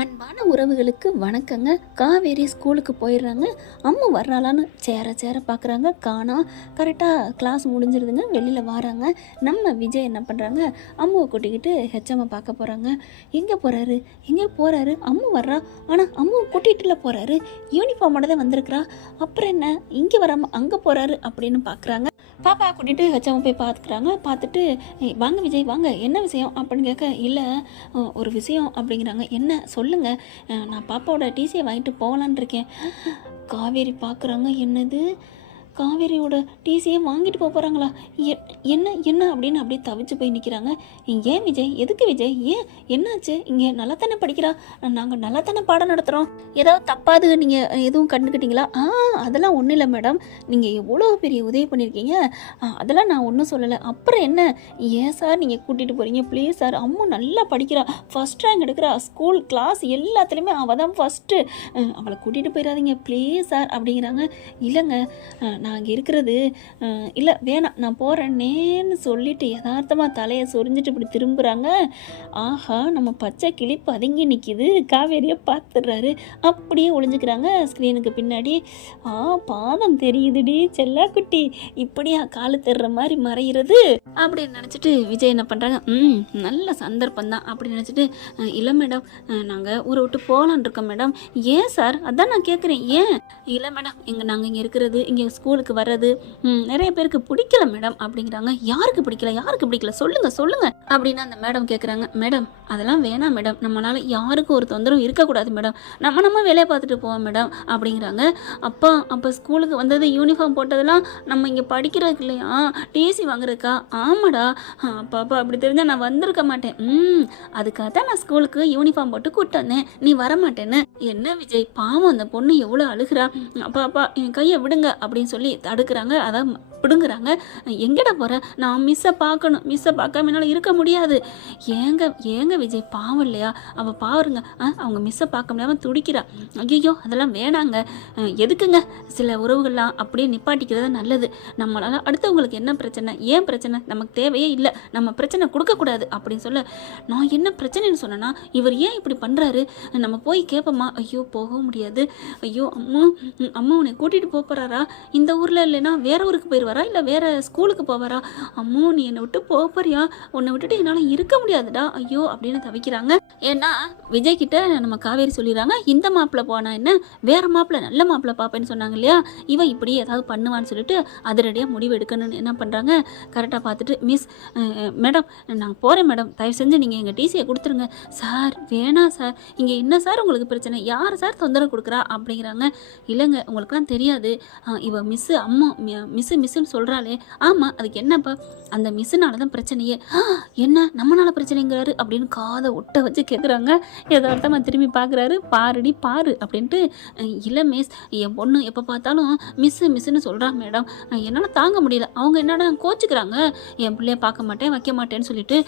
அன்பான உறவுகளுக்கு வணக்கங்க. காவேரி ஸ்கூலுக்கு போயிடுறாங்க. அம்மா வர்றாளான்னு சேர பார்க்குறாங்க, காணா. கரெக்டாக கிளாஸ் முடிஞ்சிருதுங்க, வெளியில் வராங்க. நம்ம விஜய் என்ன பண்ணுறாங்க, அம்மாவை கூட்டிக்கிட்டு ஹெச்எம்மை பார்க்க போகிறாங்க. எங்கே போகிறாரு, அம்மா வர்றா. ஆனால் அம்மாவை கூட்டிகிட்டுல போகிறாரு, யூனிஃபார்மோட தான் வந்திருக்கிறா. அப்புறம் என்ன இங்கே வராமல் அங்கே போகிறாரு அப்படின்னு பார்க்குறாங்க. பாப்பா கூட்டிகிட்டு ஹெச்எம்மை போய் பார்த்துக்கிறாங்க. பார்த்துட்டு வாங்க விஜய் வாங்க, என்ன விஷயம் அப்படின்னு கேட்க, இல்லை ஒரு விஷயம் அப்படிங்கிறாங்க. என்ன சொல்லுங்கள், நான் பாப்பாவோட டிசியை வாங்கிட்டு போகலான் இருக்கேன். காவேரி பார்க்குறாங்க, என்னது காவேரியோட டிசியை வாங்கிட்டு போகிறாங்களா, என்ன என்ன அப்படின்னு அப்படியே தவிச்சு போய் நிற்கிறாங்க. ஏன் விஜய், எதுக்கு விஜய், ஏன் என்னாச்சு, இங்கே நல்லா தானே படிக்கிறா, நாங்கள் நல்லா தானே பாடம் நடத்துகிறோம், ஏதாவது தப்பாது நீங்கள் எதுவும் கண்டுக்கிட்டீங்களா? அதெல்லாம் ஒன்றும் இல்லை மேடம், நீங்கள் எவ்வளோ பெரிய உதவி பண்ணியிருக்கீங்க, அதெல்லாம் நான் ஒன்றும் சொல்லலை. அப்புறம் என்ன, ஏன் சார் நீங்கள் கூட்டிகிட்டு போகிறீங்க, ப்ளீஸ் சார், அம்மா நல்லா படிக்கிறா, ஃபஸ்ட் ரேங்க் எடுக்கிறா, ஸ்கூல் கிளாஸ் எல்லாத்துலேயுமே அவள் தான் ஃபஸ்ட்டு, அவளை கூட்டிகிட்டு போயிடாதீங்க ப்ளீஸ் சார் அப்படிங்கிறாங்க. இல்லைங்க, நான் அங்கே இருக்கிறது இல்லை, வேணாம், நான் போகிறேன்னேன்னு சொல்லிட்டு யதார்த்தமாக தலையை சொரிஞ்சிட்டு இப்படி திரும்புகிறாங்க. ஆஹா, நம்ம பச்சை கிளி பதுங்கி நிற்கிது. காவேரியை பார்த்துடுறாரு, அப்படியே ஒளிஞ்சுக்கிறாங்க ஸ்க்ரீனுக்கு பின்னாடி. பாதம் தெரியுதுடி செல்லாக்குட்டி, இப்படியா காலு தெர்ற மாதிரி மறைகிறது அப்படின்னு நினச்சிட்டு விஜய் என்ன பண்ணுறாங்க, நல்ல சந்தர்ப்பம் தான் அப்படின்னு நினச்சிட்டு, இல்லை மேடம், நாங்கள் ஊரை விட்டு போகலான் இருக்கோம் மேடம். ஏன் சார், அதான் நான் கேட்குறேன், ஏன்? இல்லை மேடம், நாங்கள் இங்கே இருக்கிறது, இங்கே ஸ்கூலுக்கு வர்றது நிறைய பேருக்கு பிடிக்கல மேடம் அப்படிங்கிறாங்க. யாருக்கு பிடிக்கல சொல்லுங்க அப்படின்னு அந்த மேடம் கேட்குறாங்க. மேடம், அதெல்லாம் வேணாம் மேடம், நம்மளால யாருக்கும் ஒரு தொந்தரவும் இருக்கக்கூடாது மேடம், நம்ம வேலையை பார்த்துட்டு போவோம் மேடம் அப்படிங்கிறாங்க. அப்போ ஸ்கூலுக்கு வந்தது, யூனிஃபார்ம் போட்டதெல்லாம் நம்ம இங்கே படிக்கிறதுக்கு இல்லையா, டிசி வாங்குறதுக்கா? ஆமாடா, அப்பா அப்படி தெரிஞ்சால் நான் வந்திருக்க மாட்டேன். அதுக்காக தான் நான் ஸ்கூலுக்கு யூனிஃபார்ம் போட்டு கூப்பிட்டு வந்தேன், நீ வரமாட்டேன்னு. என்ன விஜய், பாவம் அந்த பொண்ணு எவ்வளோ அழுகிறா, அப்பா என் கையை விடுங்க அப்படின்னு சொல்லி தடுக்கிறாங்க, அதான் பிடுங்குறாங்க. எங்கடா போகிற, நான் மிஸ்ஸை பார்க்கணும், மிஸ்ஸை பார்க்காம என்னால் இருக்க முடியாது. ஏங்க விஜய், பாவம் இல்லையா, அவள் பாருங்க, அவங்க மிஸ்ஸை பார்க்க முடியாமல் துடிக்கிறா. ஐயோ அதெல்லாம் வேணாங்க, எதுக்குங்க சில உறவுகள்லாம் அப்படியே நிப்பாட்டிக்கிறது நல்லது. நம்மளால் அடுத்தவங்களுக்கு என்ன பிரச்சனை, ஏன் பிரச்சனை, நமக்கு தேவையே இல்லை, நம்ம பிரச்சனை கொடுக்கக்கூடாது அப்படின்னு சொல்ல, நான் என்ன பிரச்சனைன்னு சொன்னேன்னா, இவர் ஏன் இப்படி பண்ணுறாரு, நம்ம போய் கேட்போமா? ஐயோ போக முடியாது, ஐயோ அம்மா உன்னை கூட்டிகிட்டு போகிறாரா, இந்த ஊரில் இல்லைன்னா வேற ஊருக்கு போயிடுவாரா, இல்லை வேற ஸ்கூலுக்கு போவாரா? அம்மோ நீ என்னை விட்டு போறியா, உன்னை விட்டுட்டு என்னால் இருக்க முடியாதுடா, ஐயோ அப்படின்னு தவிக்கிறாங்க. ஏன்னா விஜய் கிட்ட நம்ம காவேரி சொல்லிடுறாங்க, இந்த மாப்பிள்ளை போனா என்ன, வேற மாப்பிள்ளை, நல்ல மாப்பிள்ளை பாப்பேன்னு சொன்னாங்க இல்லையா, இவன் இப்படி ஏதாவது பண்ணுவான்னு சொல்லிட்டு அதிரடியாக முடிவு எடுக்கணும்னு என்ன பண்ணுறாங்க. கரெக்டாக பார்த்துட்டு, மிஸ் மேடம் நாங்கள் போகிறேன் மேடம், தயவு செஞ்சு நீங்கள் எங்கள் டிசியை கொடுத்துருங்க. சார் வேணாம் சார், இங்கே என்ன சார் உங்களுக்கு பிரச்சனை, யார் சார் தொந்தரவு கொடுக்குறா அப்படிங்கிறாங்க. இல்லைங்க உங்களுக்குலாம் தெரியாது, இவ அம்மா மிஸ்ஸுன்னு சொல்கிறாளே. ஆமாம், அதுக்கு என்னப்பா, அந்த மிஸ்ஸுனால தான் பிரச்சனையே. என்ன நம்மளால பிரச்சனைங்கிறாரு அப்படின்னு காதை ஒட்ட வச்சு கேட்குறாங்க. யதார்த்தமாக திரும்பி பார்க்குறாரு, பாரு அப்படின்ட்டு. இல்லை மிஸ், என் பொண்ணு எப்போ பார்த்தாலும் மிஸ்ஸுன்னு சொல்கிறா மேடம், என்னால் தாங்க முடியல, அவங்க என்னடா கோச்சிக்கிறாங்க, என் பிள்ளைய பார்க்க மாட்டேன் வைக்க மாட்டேன்னு சொல்லிட்டு.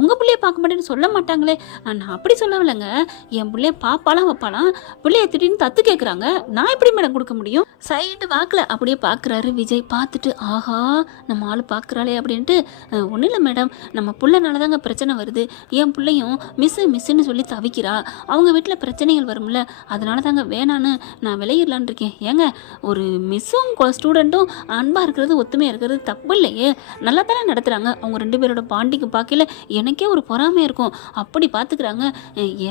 உங்கள் பிள்ளைய பார்க்க மாட்டேன்னு சொல்ல மாட்டாங்களே, நான் அப்படி சொல்லவில்லைங்க, என் பிள்ளைய பாப்பாலாம் வைப்பாலாம், பிள்ளைய திடீர்னு தத்து கேட்குறாங்க, நான் எப்படி மேடம் கொடுக்க முடியும்? சைடு வாக்கில் அப்படியே பார்க்குறாரு விஜய். பார்த்துட்டு, ஆஹா நம்ம ஆள் பார்க்குறாளே அப்படின்ட்டு, ஒன்றும் இல்லை மேடம், நம்ம பிள்ளைனால தாங்க பிரச்சனை வருது, என் பிள்ளையும் மிஸ்ஸுன்னு சொல்லி தவிக்கிறா, அவங்க வீட்டில் பிரச்சனைகள் வரும்ல, அதனால தாங்க வேணான்னு நான் விளையிடலான் இருக்கேன். ஏங்க ஒரு மிஸ்ஸும் ஸ்டூடெண்ட்டும் அன்பாக இருக்கிறது, ஒத்துமையாக இருக்கிறது தப்பு இல்லையே, நல்லா தானே நடத்துகிறாங்க, அவங்க ரெண்டு பேரோட பாண்டிக்கு பார்க்கல எனக்கே ஒரு பொறாமையாக இருக்கும், அப்படி பார்த்துக்கிறாங்க.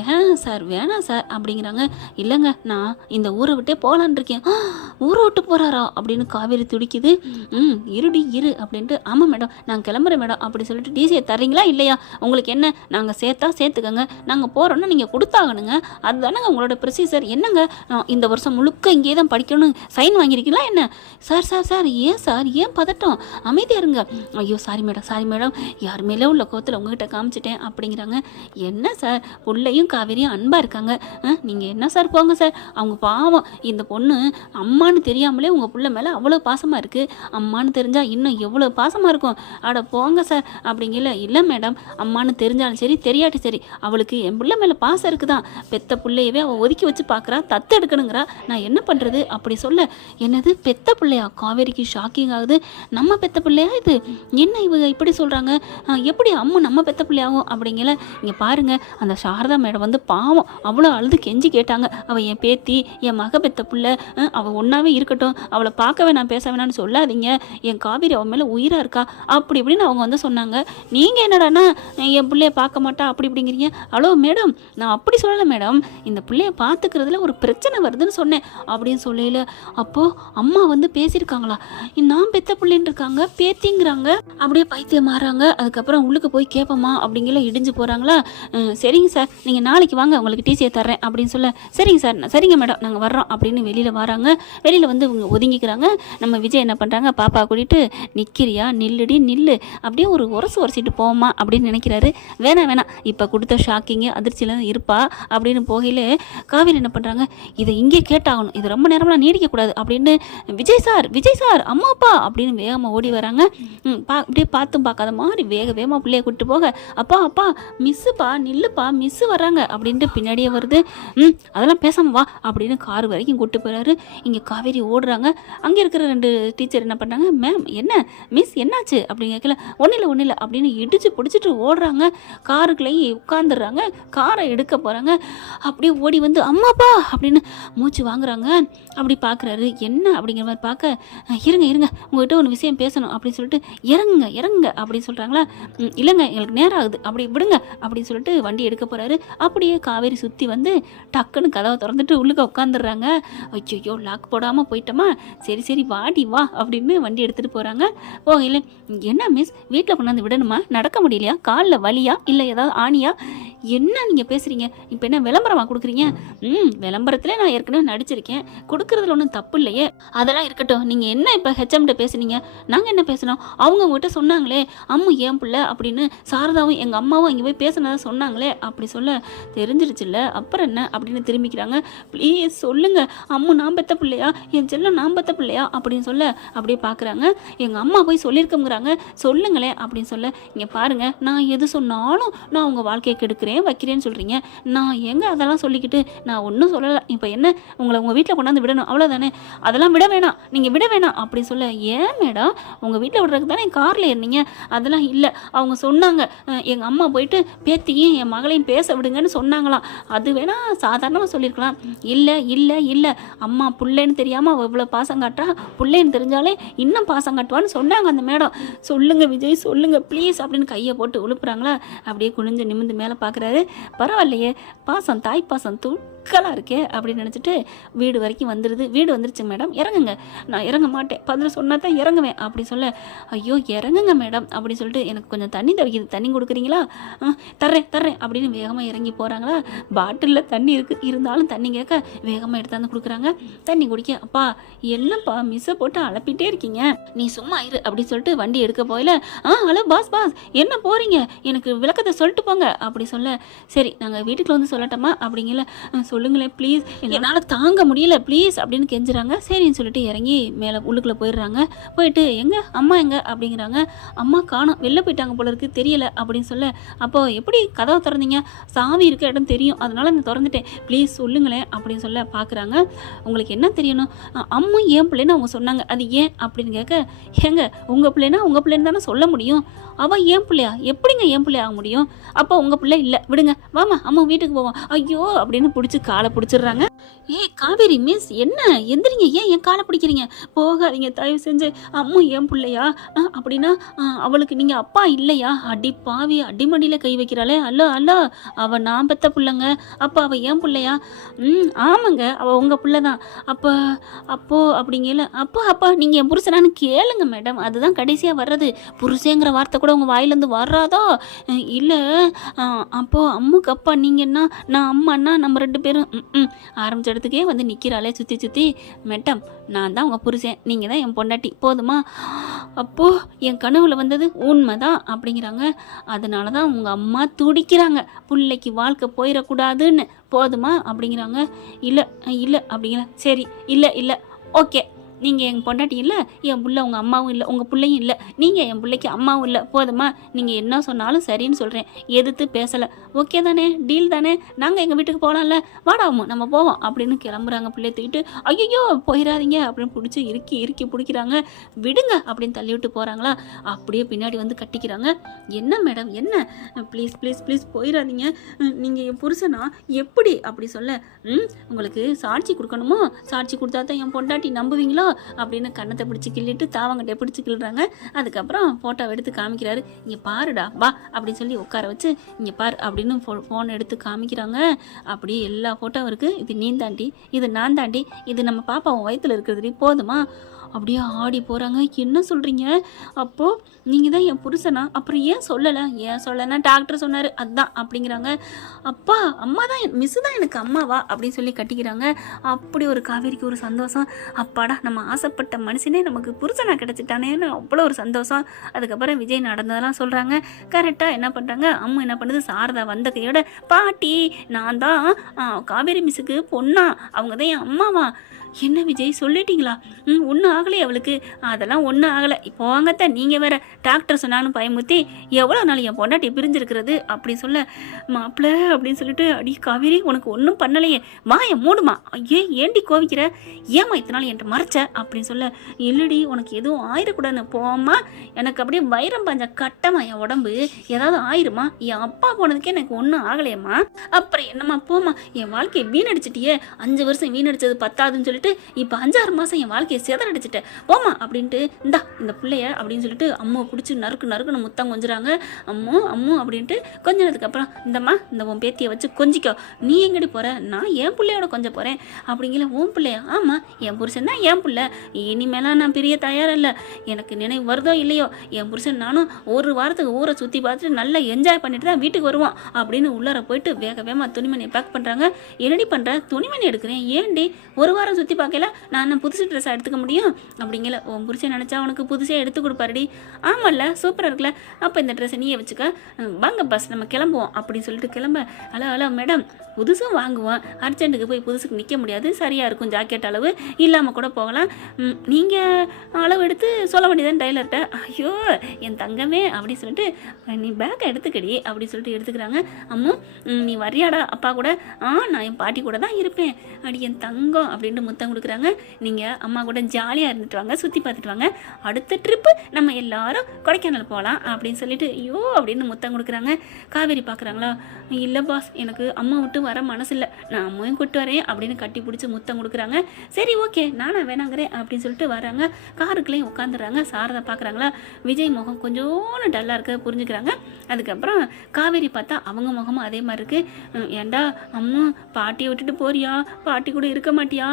ஏன் சார் வேணாம் சார் அப்படிங்கிறாங்க. இல்லைங்க நான் இந்த ஊரை விட்டே போகலான் இருக்கேன். ஊரை விட்டு போகிறாரா அப்படின்னு காவேரி துடிக்குது. இரு அப்படின்ட்டு, ஆமாம் மேடம் நான் கிளம்புறேன் மேடம் அப்படி சொல்லிட்டு, டிசியை தர்றீங்களா இல்லையா, உங்களுக்கு என்ன, நாங்கள் சேர்த்துக்கங்க, நாங்கள் போகிறோன்னா நீங்கள் கொடுத்தாகணுங்க, அதுதானங்க உங்களோட ப்ரொசீஜர். என்னங்க இந்த வருஷம் முழுக்க இங்கே தான் படிக்கணும்னு சைன் வாங்கியிருக்கீங்களா என்ன? சார் ஏன் பதட்டம், அமைதியாக இருங்க. ஐயோ சாரி மேடம், யார் மேலே உள்ள கோத்தில் உங்ககிட்ட காமிச்சிட்டேன் அப்படிங்கிறாங்க. என்ன சார், பிள்ளையும் காவேரியும் அன்பாக இருக்காங்க, நீங்கள் என்ன சார் போங்க சார், அவங்க பாவம், இந்த பொண்ணு அம்மானு தெரியாமலே உங்கள் பிள்ளை பிள்ளை மேலே அவ்வளோ பாசமாக இருக்குது, அம்மானு தெரிஞ்சால் இன்னும் எவ்வளோ பாசமாக இருக்கும். அட போங்க சார் அப்படிங்கல. இல்லை மேடம், அம்மானு தெரிஞ்சாலும் சரி தெரியாட்டி சரி, அவளுக்கு என் பிள்ளை மேலே பாசம் இருக்குதான். பெத்த பிள்ளையவே அவள் ஒதுக்கி வச்சு பார்க்குறா, தத்து எடுக்கணுங்கிறா, நான் என்ன பண்ணுறது அப்படி சொல்ல. என்னது பெத்த பிள்ளையா? காவேரிக்கு ஷாக்கிங் ஆகுது. நம்ம பெத்த பிள்ளையா இது? என்ன இவங்க இப்படி சொல்கிறாங்க? எப்படி அம்மா நம்ம பெத்த பிள்ளையாகும் அப்படிங்கல. இங்கே பாருங்க, அந்த சாரதா மேடம் வந்து பாவம் அவ்வளோ அழுது கெஞ்சி கேட்டாங்க. அவள் என் பேத்தி, என் மக பெத்த பிள்ளை, அவள் ஒன்றாவே இருக்கட்டும், அவளை பார்க்கவே நான் பேச வேணான்னு சொல்லாதீங்க, என் காவேரி அவன் மேலே உயிராக இருக்கா அப்படி இப்படின்னு அவங்க வந்து சொன்னாங்க. நீங்கள் என்னடானா என் பிள்ளைய பார்க்க மாட்டா அப்படி இப்படிங்கிறீங்க. ஹலோ மேடம், நான் அப்படி சொல்லலை மேடம், இந்த பிள்ளைய பார்த்துக்கிறதுல ஒரு பிரச்சனை வருதுன்னு சொன்னேன் அப்படின்னு சொல்லல. அப்போது அம்மா வந்து பேசியிருக்காங்களா? நான் பெத்த பிள்ளைன்னு இருக்காங்க, பேத்திங்கிறாங்க. அப்படியே பைத்தியம் மாறாங்க. அதுக்கப்புறம் உள்ளுக்கு போய் கேட்போமா அப்படிங்கிற இடிஞ்சு போகிறாங்களா. சரிங்க சார், நீங்கள் நாளைக்கு வாங்க, உங்களுக்கு டிசியை தர்றேன் அப்படின்னு சொல்ல. சரிங்க சார், சரிங்க மேடம், நாங்கள் வர்றோம் அப்படின்னு வெளியில் வராங்க. வெளியில் வந்து இவங்க ஒதுங்கிக்கிறாங்க. நம்ம விஜய் என்ன பண்ணுறாங்க, பாப்பா கூட்டிகிட்டு நிற்கிறியா, நில்லுடி நில்லு, அப்படியே ஒரு உரசிட்டு போவோமா அப்படின்னு நினைக்கிறாரு. வேணாம் இப்போ கொடுத்த ஷாக்கிங்கு அதிர்ச்சியில் இருப்பா அப்படின்னு போகையில் காவேரி என்ன பண்ணுறாங்க, இதை இங்கே கேட்டாகணும், இது ரொம்ப நேரம்லாம் நீடிக்கக்கூடாது அப்படின்னு விஜய் சார் அம்மா அப்பா அப்படின்னு வேகமாக ஓடி வராங்க. அப்படியே பார்த்தும் பார்க்காத மாதிரி வேகமாக பிள்ளைய கூப்பிட்டு போக, அப்பா மிஸ்ஸுப்பா நில்லுப்பா, மிஸ்ஸு வராங்க அப்படின்ட்டு பின்னாடியே வருது. அதெல்லாம் பேசாம வா அப்படின்னு கார் வரைக்கும் கூப்பிட்டு போகிறாரு. இங்கே காவேரி ஓடுறாங்க. அங்கே இருக்கிற 2 டீச்சர் என்ன பண்ணுறாங்க, மேம் என்ன மிஸ் என்னாச்சு அப்படின்னு கேட்கல. ஒன்றும் இல்லை அப்படின்னு இடிச்சு பிடிச்சிட்டு ஓடுறாங்க. காருக்குள்ளேயே உட்காந்துடுறாங்க. காரை எடுக்க போகிறாங்க. அப்படியே ஓடி வந்து அம்மாப்பா அப்படின்னு மூச்சு வாங்குறாங்க. அப்படி பார்க்குறாரு. என்ன அப்படிங்கிற மாதிரி பார்க்க, இருங்க உங்கள்கிட்ட ஒரு விஷயம் பேசணும் அப்படின்னு சொல்லிட்டு இறங்குங்க அப்படின்னு சொல்கிறாங்களா. இல்லைங்க எங்களுக்கு நேரம் ஆகுது, அப்படி விடுங்க அப்படின்னு சொல்லிட்டு வண்டி எடுக்க போகிறாரு. அப்படியே காவேரி சுற்றி வந்து டக்குன்னு கதவை திறந்துட்டு உள்ளுக்க உட்காந்துடுறாங்க. ஐயோ லாக் போடாமல் போயிட்டோமா, சரி வாடி வா அப்படின்னு வண்டி எடுத்துகிட்டு போகிறாங்க. போகையில், என்ன மிஸ் வீட்டில் கொண்டாந்து விடணுமா, நடக்க முடியலையா, காலில் வலியா இல்லை ஏதாவது ஆணியா, என்ன நீங்கள் பேசுகிறீங்க, இப்போ என்ன விளம்பரமாக கொடுக்குறீங்க? விளம்பரத்தில் நான் ஏற்கனவே நடிச்சிருக்கேன், கொடுக்குறதுல ஒன்றும் தப்பு இல்லையே, அதெல்லாம் இருக்கட்டும், நீங்கள் என்ன இப்போ ஹெச்எம்கிட்ட பேசுனீங்க? நாங்கள் என்ன பேசணும்? அவங்க உங்கள்கிட்ட சொன்னாங்களே அம்மு ஏன் பிள்ளை அப்படின்னு, சாரதாவும் எங்கள் அம்மாவும் இங்கே போய் பேசினதான் சொன்னாங்களே அப்படி சொல்ல. தெரிஞ்சிருச்சுல்ல அப்புறம் என்ன அப்படின்னு திரும்பிக்கிறாங்க. ப்ளீஸ் சொல்லுங்கள், அம்மு நான் பெத்த பிள்ளையா, என் செல்லம் நான் பெத்த பிள்ளையா அப்படின்னு சொல்ல. அப்படியே பார்க்குறாங்க. எங்கள் அம்மா போய் சொல்லியிருக்கோங்கிறாங்க, சொல்லுங்களேன் அப்படின்னு சொல்ல. இங்கே பாருங்கள், நான் எது சொன்னாலும் நான் உங்கள் வாழ்க்கையை கெடுக்கிறேன் வைக்கிறேன்னு சொல்கிறீங்க, நான் எங்கே அதெல்லாம் சொல்லிக்கிட்டு, நான் ஒன்றும் சொல்லலை, இப்போ என்ன உங்களை உங்கள் வீட்டில் கொண்டாந்து விடணும் அவ்வளோதானே, அதெல்லாம் விட வேணாம், நீங்கள் விட வேணாம் அப்படி சொல்ல. ஏன் மேடம், உங்கள் வீட்டில் விடுறதுக்கு தானே காரில் இருந்தீங்க, அதெல்லாம் இல்லை, அவங்க சொன்னாங்க எங்கள் அம்மா போயிட்டு பேத்தியும் என் மகளையும் பேச விடுங்கன்னு சொன்னாங்களாம், அது வேணால் சாதாரணமாக சொல்லியிருக்கலாம். இல்லை அம்மா பிள்ளைன்னு தெரியாமல் அவள் இவ்வளோ பாசம் காட்டுறா, பிள்ளைன்னு தெரிஞ்சாலே இன்னும் பாசம் காட்டுவான்னு சொன்னாங்க அந்த மேடம். சொல்லுங்கள் விஜய் சொல்லுங்கள் ப்ளீஸ் அப்படின்னு கையை போட்டு உழுப்புறாங்களா. அப்படியே குனிஞ்சு நிமிந்து மேலே பார்க்குறாரு. பரவாயில்லையே, பாசம் தாய் பாசம் தூக்கலாக இருக்கே அப்படின்னு நினச்சிட்டு வீடு வரைக்கும் வந்துடுது. வீடு வந்துருச்சு மேடம், இறங்குங்க. நான் இறங்க மாட்டேன், பதில் சொன்னால் தான் இறங்குவேன் அப்படி சொல்ல. ஐயோ இறங்குங்க மேடம் அப்படி சொல்லிட்டு, எனக்கு கொஞ்சம் தண்ணி தவிக்குது, தண்ணி கொடுக்குறீங்களா? தர்றேன் அப்படின்னு வேகமாக இறங்கி போகிறாங்களா. பாட்டிலில் தண்ணி இருக்குது, இருந்தாலும் தண்ணி கேட்க வேகமாக எடுத்தாந்து கொடுக்குறாங்க. தண்ணி குடிக்க. அப்பா என்னப்பா மிஸ்ஸை போட்டு அலப்பிட்டே இருக்கீங்க, நீ சும்மா இரு அப்படி சொல்லிட்டு வண்டி எடுக்க போயில. ஹலோ பாஸ் என்ன போகிறீங்க, எனக்கு விளக்கத்தை சொல்லிட்டு போங்க அப்படி சொல்ல. சரி நாங்கள் வீட்டுக்குள்ள வந்து சொல்லட்டோமா அப்படிங்கல. சொல்லுங்களேன் ப்ளீஸ், என்னால் தாங்க முடியல ப்ளீஸ் அப்படின்னு கெஞ்சுறாங்க. சரின்னு சொல்லிட்டு இறங்கி மேலே உள்ளுக்குள்ளே போயிடுறாங்க. போயிட்டு அம்மா எங்க அப்படிங்கிறாங்க. அம்மா காணோம், வெளில போயிட்டாங்க போல இருக்கு, தெரியல அப்படின்னு சொல்ல. அப்போ எப்படி கதவை திறந்தீங்க? சாவி இருக்க இடம் தெரியும், அதனால நான் திறந்துட்டேன், ப்ளீஸ் சொல்லுங்களேன் அப்படின்னு சொல்ல. பார்க்குறாங்க. உங்களுக்கு என்ன தெரியணும்? அம்மா ஏன் பிள்ளைன்னு அவங்க சொன்னாங்க, அது ஏன் அப்படின்னு கேட்க, ஏங்க உங்கள் பிள்ளைன்னா உங்கள் பிள்ளைன்னு தானே சொல்ல முடியும், அவள் ஏன் பிள்ளையா, எப்படிங்க ஏன் பிள்ளை ஆக முடியும்? அப்போ உங்கள் பிள்ளை இல்லை, விடுங்க வாமா அம்மா வீட்டுக்கு போவோம். ஐயோ அப்படின்னு பிடிச்சி காலை பிடிச்சிடுறாங்க. காவேரி மிஸ் என்ன எந்திரிங்க, ஏன் காலை பிடிக்கிறீங்க, போகாதீங்க தயவு செஞ்சு, அம்மா ஏன் பிள்ளையா அப்படின்னா அவளுக்கு நீங்கள் அப்பா இல்லையா? அடி பாவி, அடிமடியில் கை வைக்கிறாளே, அல்ல அவள் நான் பெத்த பிள்ளைங்க, அப்போ அவள் ஏன் பிள்ளையா? ஆமாங்க அவள் உங்கள் பிள்ளை தான். அப்போ அப்படிங்கல. அப்பா நீங்கள் என் புருஷனான்னு கேளுங்க மேடம், அதுதான் கடைசியாக வர்றது, புருஷங்கிற வார்த்தை கூட உங்கள் வாயிலேருந்து வர்றாதோ? இல்லை அப்போது அம்முக்கு அப்பா நீங்கன்னா நான் அம்மாண்ணா நம்ம 2 பேரும் ஆரம்பிச்ச இடத்துக்கே வந்து நிற்கிறாளே சுற்றி. மேடம் நான் தான் உங்கள் புருஷன், நீங்கள் தான் என் பொண்டாட்டி, போதுமா? அப்போது என் கனவுல வந்தது உண்மைதான் அப்படிங்கிறாங்க. அதனால தான் உங்கள் அம்மா துடிக்கிறாங்க, பிள்ளைக்கு வாழ்க்கை போயிடக்கூடாதுன்னு, போதுமா அப்படிங்கிறாங்க. இல்லை அப்படிங்கிற. சரி இல்லை ஓகே நீங்கள் எங்கள் பொண்டாட்டி இல்லை, என் புள்ள உங்கள் அம்மாவும் இல்லை, உங்கள் பிள்ளையும் இல்லை, நீங்கள் என் பிள்ளைக்கு அம்மாவும் இல்லை, போதுமா? நீங்கள் என்ன சொன்னாலும் சரின்னு சொல்கிறேன், எதிர்த்து பேசலை, ஓகே தானே, டீல் தானே, நாங்கள் எங்கள் வீட்டுக்கு போகலாம்ல, வாடாமோ நம்ம போவோம் அப்படின்னு கிளம்புறாங்க. பிள்ளைய தூக்கிட்டு ஐயோ போயிடாதீங்க அப்படின்னு பிடிச்சி இறுக்கி பிடிக்கிறாங்க. விடுங்க அப்படின்னு தள்ளி விட்டு போகிறாங்களா, அப்படியே பின்னாடி வந்து கட்டிக்கிறாங்க. என்ன மேடம் என்ன, ப்ளீஸ் ப்ளீஸ் ப்ளீஸ் போயிடாதீங்க, நீங்கள் என் புருஷனா எப்படி அப்படி சொல்ல, உங்களுக்கு சாட்சி கொடுக்கணுமோ, சாட்சி கொடுத்தா தான் என் பொண்டாட்டி நம்புவீங்களோ அப்படின்னு கண்ணத்தை பிடிச்சி கிள்ளிட்டு தாவங்கட்டை பிடிச்சி கிள்ளுறாங்க. அதுக்கப்புறம் ஃபோட்டோவை எடுத்து காமிக்கிறாரு. இங்கே பாருடா வா அப்படின்னு சொல்லி உட்கார வச்சு இங்கே பாரு அப்படின்னு ஃபோன் எடுத்து காமிக்கிறாங்க. அப்படியே எல்லா ஃபோட்டோவும் இருக்குது. இது நீ தாண்டி, இது நான் தாண்டி, இது நம்ம பாப்பா உன் வயிற்றுல இருக்கிறது, போதுமா? அப்படியே ஆடி போகிறாங்க. என்ன சொல்கிறீங்க? அப்போது நீங்கள் தான் என் புருஷனா, அப்புறம் ஏன் சொல்லலைன்னா டாக்டர் சொன்னார் அதுதான் அப்படிங்கிறாங்க. அப்பா அம்மா தான் மிஸ்ஸு தான் எனக்கு அம்மாவா அப்படின்னு சொல்லி கட்டிக்கிறாங்க. அப்படி ஒரு காவேரிக்கு ஒரு சந்தோஷம். அப்பாடா நம்ம ஆசைப்பட்ட மனுஷனே நமக்கு புருஷனா கிடச்சிட்டானேன்னு அவ்வளோ ஒரு சந்தோஷம். அதுக்கப்புறம் விஜய் நடந்ததெல்லாம் சொல்கிறாங்க. கரெக்டாக என்ன பண்ணுறாங்க, அம்மா என்ன பண்ணுது, சாரதா வந்த கையோட பாட்டி நான் தான் காவேரி மிஸ்ஸுக்கு பொண்ணா, அவங்க தான் என் அம்மாவா. என்ன விஜய் சொல்லிட்டீங்களா? ஒன்றும் ஆகலை அவளுக்கு, அதெல்லாம் ஒன்றும் ஆகலை, இப்போ வாங்கத்தான் நீங்கள் வேற டாக்டர் சொன்னான்னு பயமுத்தி எவ்வளோ நாள் என் பொண்டாட்டி பிரிஞ்சிருக்கிறது அப்படி சொல்ல, மாப்பிள்ள அப்படின்னு சொல்லிட்டு அடி காவேரி உனக்கு ஒன்றும் பண்ணலையே, வாய மூடுமா, ஏண்டி கோவிக்கிற, ஏமா இத்தனை நாள் என்கிட்ட மறைச்ச அப்படின்னு சொல்ல, இல்லடி உனக்கு எதுவும் ஆயிடக்கூடாதுன்னு போமா, எனக்கு அப்படியே வைரம் பாஞ்ச கட்டமா என் உடம்பு, ஏதாவது ஆயிருமா, என் அப்பா போனதுக்கே எனக்கு ஒன்றும் ஆகலையம்மா, அப்புறம் என்னம்மா போமா, என் வாழ்க்கையை வீணடிச்சிட்டியே, 5 வருஷம் வீணடிச்சது பத்தாதுன்னு சொல்லிட்டு இப்போ 5-6 மாதம் என் வாழ்க்கையை சிதறடிச்சிட்டேன் போமா அப்படின்ட்டு இந்த பிள்ளைய அப்படின்னு சொல்லிட்டு அம்மாவை பிடிச்சி நறுக்குன்னு முத்தம் கொஞ்சுறாங்க. அம்மு அப்படின்ட்டு கொஞ்ச நேரத்துக்கு அப்புறம் இந்த உன் பேத்தியை வச்சு கொஞ்சிக்கோ, நீ எங்கடி போகிற, நான் என் பிள்ளையோட கொஞ்சம் போகிறேன் அப்படிங்கிற. உன் பிள்ளையா? ஆமாம் என் புருஷன் தான் என் பிள்ளை, இனிமேலாம் நான் பிரிய தயாரில்லை, எனக்கு நினைவு வருதோ இல்லையோ என் புருஷன் நானும் ஒரு வாரத்துக்கு ஊரை சுற்றி பார்த்துட்டு நல்லா என்ஜாய் பண்ணிட்டு தான் வீட்டுக்கு வருவோம் அப்படின்னு உள்ளார போயிட்டு வேகமாக துணிமணியை பேக் பண்ணுறாங்க. என்னடி பண்ணுற, துணிமணி எடுக்கிறேன், ஏன்டி ஒரு வாரம் சுற்றி பார்க்கல, நான் புதுசு ட்ரெஸ்ஸாக எடுத்துக்க முடியும் அப்படிங்கல. உன் புருஷன் நினச்சா உனக்கு புதுசாக எடுத்து கொடுப்பாருடி. ஆமாம்ல சூப்பராக இருக்குல்ல, அப்போ இந்த ட்ரெஸ்ஸை நீயே வச்சுக்க, வாங்க பஸ் நம்ம கிளம்புவோம் அப்படின்னு சொல்லிட்டு கிளம்ப. ஹலோ மேடம் புதுசும் வாங்குவோம், அர்ஜென்ட்டுக்கு போய் புதுசுக்கு நிற்க முடியாது, சரியாக இருக்கும், ஜாக்கெட் அளவு இல்லாமல் கூட போகலாம், நீங்கள் அளவு எடுத்து சொல்ல வேண்டியதான் டைலர்கிட்ட. ஐயோ என் தங்கமே அப்படின்னு சொல்லிட்டு நீ பேக்கை எடுத்துக்கடி அப்படின்னு சொல்லிட்டு எடுத்துக்கிறாங்க. அம்மா நீ வரியாடா அப்பா கூட? நான் என் பாட்டி கூட தான் இருப்பேன் அடி என் தங்கம் அப்படின்ட்டு முத்தம் கொடுக்குறாங்க. நீங்கள் அம்மா கூட ஜாலியாக இருந்துட்டு வாங்க, சுற்றி பார்த்துட்டு வாங்க, அடுத்த ட்ரிப்பு நம்ம எல்லாரும் கொடைக்கானல் போகலாம் அப்படின்னு சொல்லிட்டு ஐயோ அப்படின்னு முத்தம் கொடுக்குறாங்க. காவேரி பார்க்குறாங்களா, இல்லை பாஸ் எனக்கு அம்மா விட்டு வர மனசு இல்லை, நான் அம்மாவையும் கூப்பிட்டு வரேன் அப்படின்னு கட்டி பிடிச்சி முத்தம் கொடுக்குறாங்க. சரி ஓகே நானா வேணாங்கிறேன் அப்படின்னு சொல்லிட்டு வராங்க. காருக்குள்ளேயும் உட்காந்துடுறாங்க. சாரதா பார்க்குறாங்களா, விஜய் முகம் கொஞ்சோன்னு டல்லாக இருக்க புரிஞ்சுக்கிறாங்க. அதுக்கப்புறம் காவேரி பார்த்தா அவங்க முகமும் அதே மாதிரி இருக்குது. ஏண்டா அம்மா பாட்டியை விட்டுட்டு போறியா, பாட்டி கூட இருக்க மாட்டியா,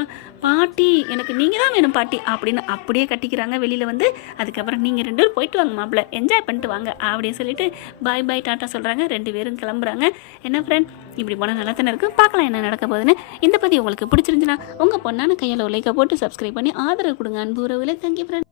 பாட்டி எனக்கு நீங்கள் தான் வேணும் பாட்டி அப்படின்னு அப்படியே கட்டிக்கிறாங்க வெளியில் வந்து. அதுக்கப்புறம் நீங்கள் 2 பேரும் போயிட்டு வாங்க மாப்பிள்ள, என்ஜாய் பண்ணிட்டு வாங்க அப்படின்னு சொல்லிட்டு பாய் பாய் டாட்டா சொல்கிறாங்க. 2 பேரும் கிளம்புறாங்க. என்ன ஃப்ரெண்ட் இப்படி போனால் நல்லா தானே இருக்குது, பார்க்கலாம் என்ன நடக்க போகுதுன்னு. இந்த பற்றி உங்களுக்கு பிடிச்சிருந்துச்சுன்னா உங்கள் பொண்ணான கையில் லைக்கை போட்டு சப்ஸ்கிரைப் பண்ணி ஆதரவு கொடுங்க. அன்பு உறவுகளே, தேங்க்யூ ஃப்ரெண்ட்.